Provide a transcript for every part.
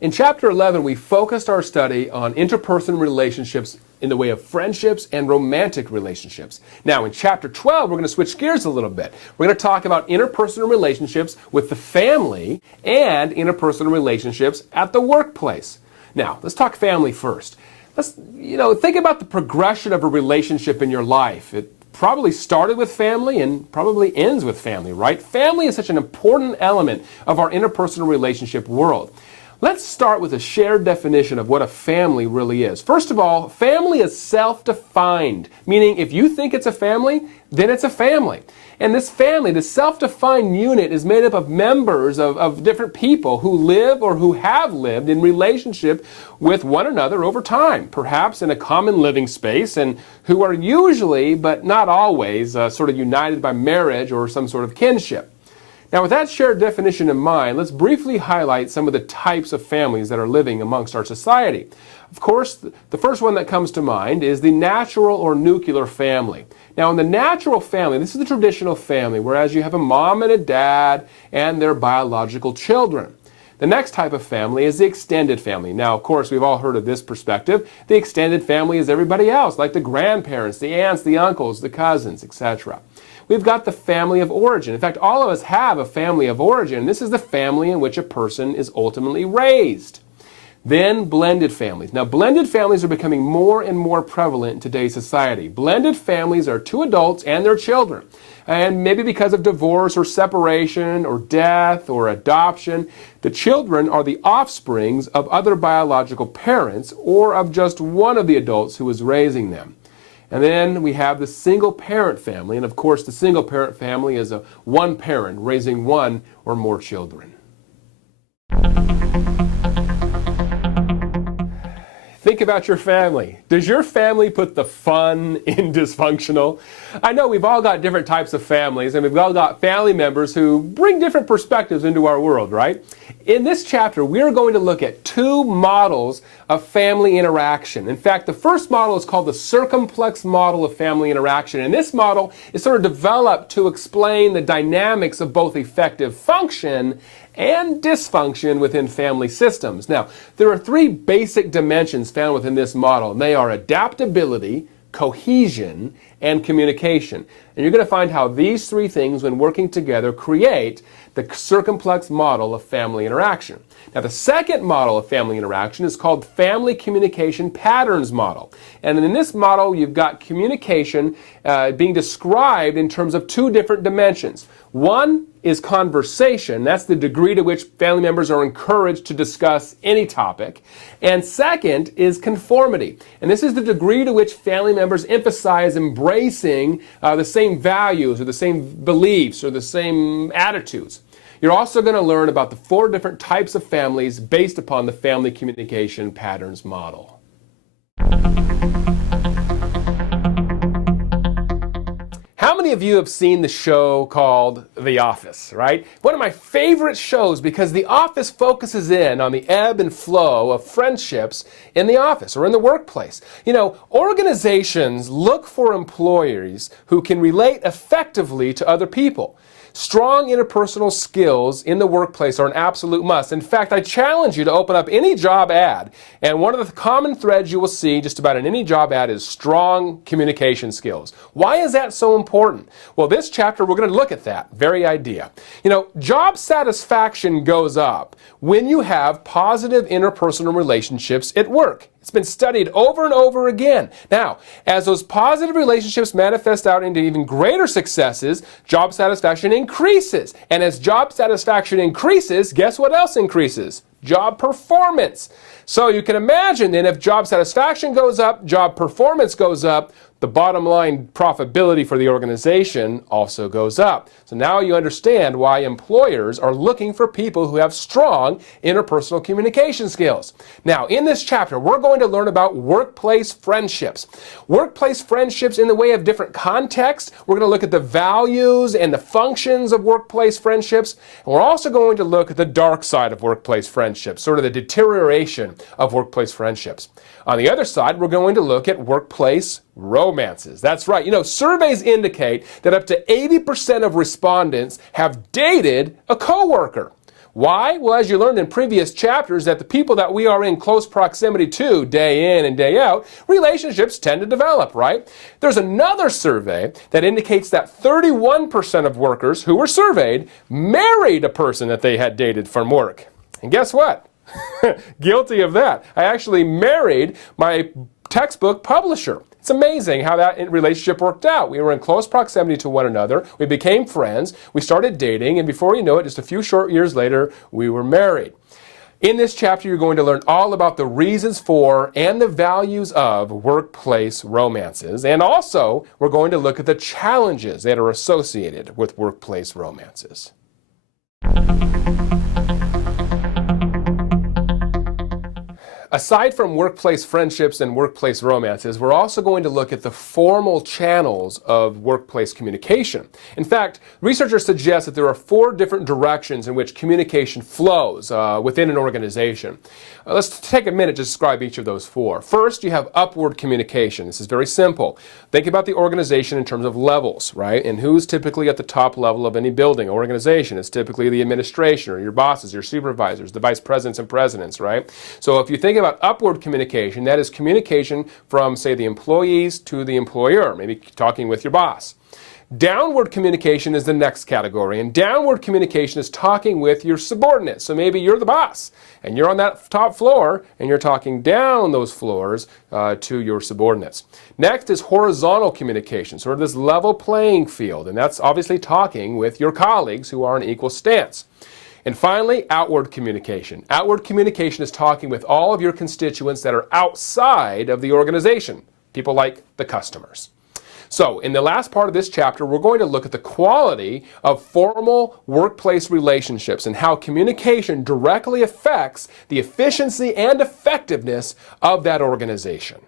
In Chapter 11, we focused our study on interpersonal relationships in the way of friendships and romantic relationships. Now, in Chapter 12, we're going to switch gears a little bit. We're going to talk about interpersonal relationships with the family and interpersonal relationships at the workplace. Now, let's talk family first. Let's, think about the progression of a relationship in your life. It probably started with family and probably ends with family, right? Family is such an important element of our interpersonal relationship world. Let's start with a shared definition of what a family really is. First of all, family is self-defined, meaning if you think it's a family, then it's a family. And this family, this self-defined unit, is made up of members of different people who live or who have lived in relationship with one another over time, perhaps in a common living space, and who are usually, but not always, sort of united by marriage or some sort of kinship. Now, with that shared definition in mind, let's briefly highlight some of the types of families that are living amongst our society. Of course, the first one that comes to mind is the natural or nuclear family. Now, in the natural family, this is the traditional family, whereas you have a mom and a dad and their biological children. The next type of family is the extended family. Now, of course, we've all heard of this perspective. The extended family is everybody else, like the grandparents, the aunts, the uncles, the cousins, etc. We've got the family of origin. In fact, all of us have a family of origin. This is the family in which a person is ultimately raised. Then blended families. Now, blended families are becoming more and more prevalent in today's society. Blended families are two adults and their children. And maybe because of divorce or separation or death or adoption, the children are the offsprings of other biological parents or of just one of the adults who is raising them. And then we have the single parent family, and of course the single parent family is a one parent raising one or more children. Think about your family. Does your family put the fun in dysfunctional? I know we've all got different types of families, and we've all got family members who bring different perspectives into our world, right? In this chapter, we're going to look at two models of family interaction. In fact, the first model is called the circumplex model of family interaction, and this model is sort of developed to explain the dynamics of both effective function and dysfunction within family systems. Now, there are three basic dimensions found within this model, and they are adaptability, cohesion, and communication. And you're going to find how these three things, when working together, create the circumplex model of family interaction. Now, the second model of family interaction is called family communication patterns model. And in this model, you've got communication being described in terms of two different dimensions. One is conversation. That's the degree to which family members are encouraged to discuss any topic. And second is conformity. And this is the degree to which family members emphasize embracing the same values or the same beliefs or the same attitudes. You're also going to learn about the four different types of families based upon the family communication patterns model. How many of you have seen the show called The Office, right? One of my favorite shows because The Office focuses in on the ebb and flow of friendships in the office or in the workplace. Organizations look for employees who can relate effectively to other people. Strong interpersonal skills in the workplace are an absolute must. In fact, I challenge you to open up any job ad, and one of the common threads you will see just about in any job ad is strong communication skills. Why is that so important? Well, this chapter we're going to look at that very idea. Job satisfaction goes up when you have positive interpersonal relationships at work. It's been studied over and over again. Now, as those positive relationships manifest out into even greater successes, job satisfaction increases. And as job satisfaction increases, guess what else increases? Job performance. So you can imagine then if job satisfaction goes up, job performance goes up, the bottom line profitability for the organization also goes up. So now you understand why employers are looking for people who have strong interpersonal communication skills. Now, in this chapter, we're going to learn about workplace friendships. Workplace friendships in the way of different contexts. We're going to look at the values and the functions of workplace friendships. And we're also going to look at the dark side of workplace friendships, sort of the deterioration of workplace friendships. On the other side, we're going to look at workplace romances. That's right. Surveys indicate that up to 80% of respondents have dated a coworker. Why? Well, as you learned in previous chapters, that the people that we are in close proximity to day in and day out, relationships tend to develop, right? There's another survey that indicates that 31% of workers who were surveyed married a person that they had dated from work. And guess what? Guilty of that. I actually married my textbook publisher. It's amazing how that relationship worked out. We were in close proximity to one another. We became friends. We started dating. And before you know it, just a few short years later, we were married. In this chapter, you're going to learn all about the reasons for and the values of workplace romances. And also, we're going to look at the challenges that are associated with workplace romances. Aside from workplace friendships and workplace romances, we're also going to look at the formal channels of workplace communication. In fact, researchers suggest that there are 4 different directions in which communication flows within an organization. Let's take a minute to describe each of those 4. First, you have upward communication. This is very simple. Think about the organization in terms of levels, right? And who's typically at the top level of any building or organization? It's typically the administration or your bosses, your supervisors, the vice presidents and presidents, right? So if you think about upward communication, that is communication from, say, the employees to the employer, maybe talking with your boss. Downward communication is the next category, and downward communication is talking with your subordinates. So maybe you're the boss, and you're on that top floor, and you're talking down those floors to your subordinates. Next is horizontal communication, sort of this level playing field, and that's obviously talking with your colleagues who are in equal stance. And finally, outward communication. Outward communication is talking with all of your constituents that are outside of the organization, people like the customers. So, in the last part of this chapter, we're going to look at the quality of formal workplace relationships and how communication directly affects the efficiency and effectiveness of that organization.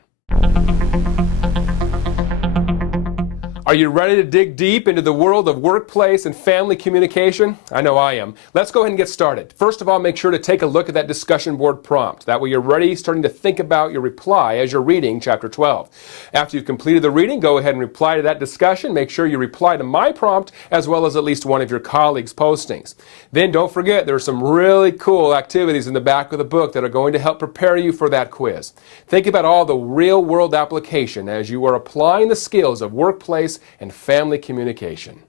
Are you ready to dig deep into the world of workplace and family communication? I know I am. Let's go ahead and get started. First of all, make sure to take a look at that discussion board prompt. That way you're ready, starting to think about your reply as you're reading chapter 12. After you've completed the reading, go ahead and reply to that discussion. Make sure you reply to my prompt as well as at least one of your colleagues' postings. Then don't forget, there are some really cool activities in the back of the book that are going to help prepare you for that quiz. Think about all the real-world application as you are applying the skills of workplace and family communication.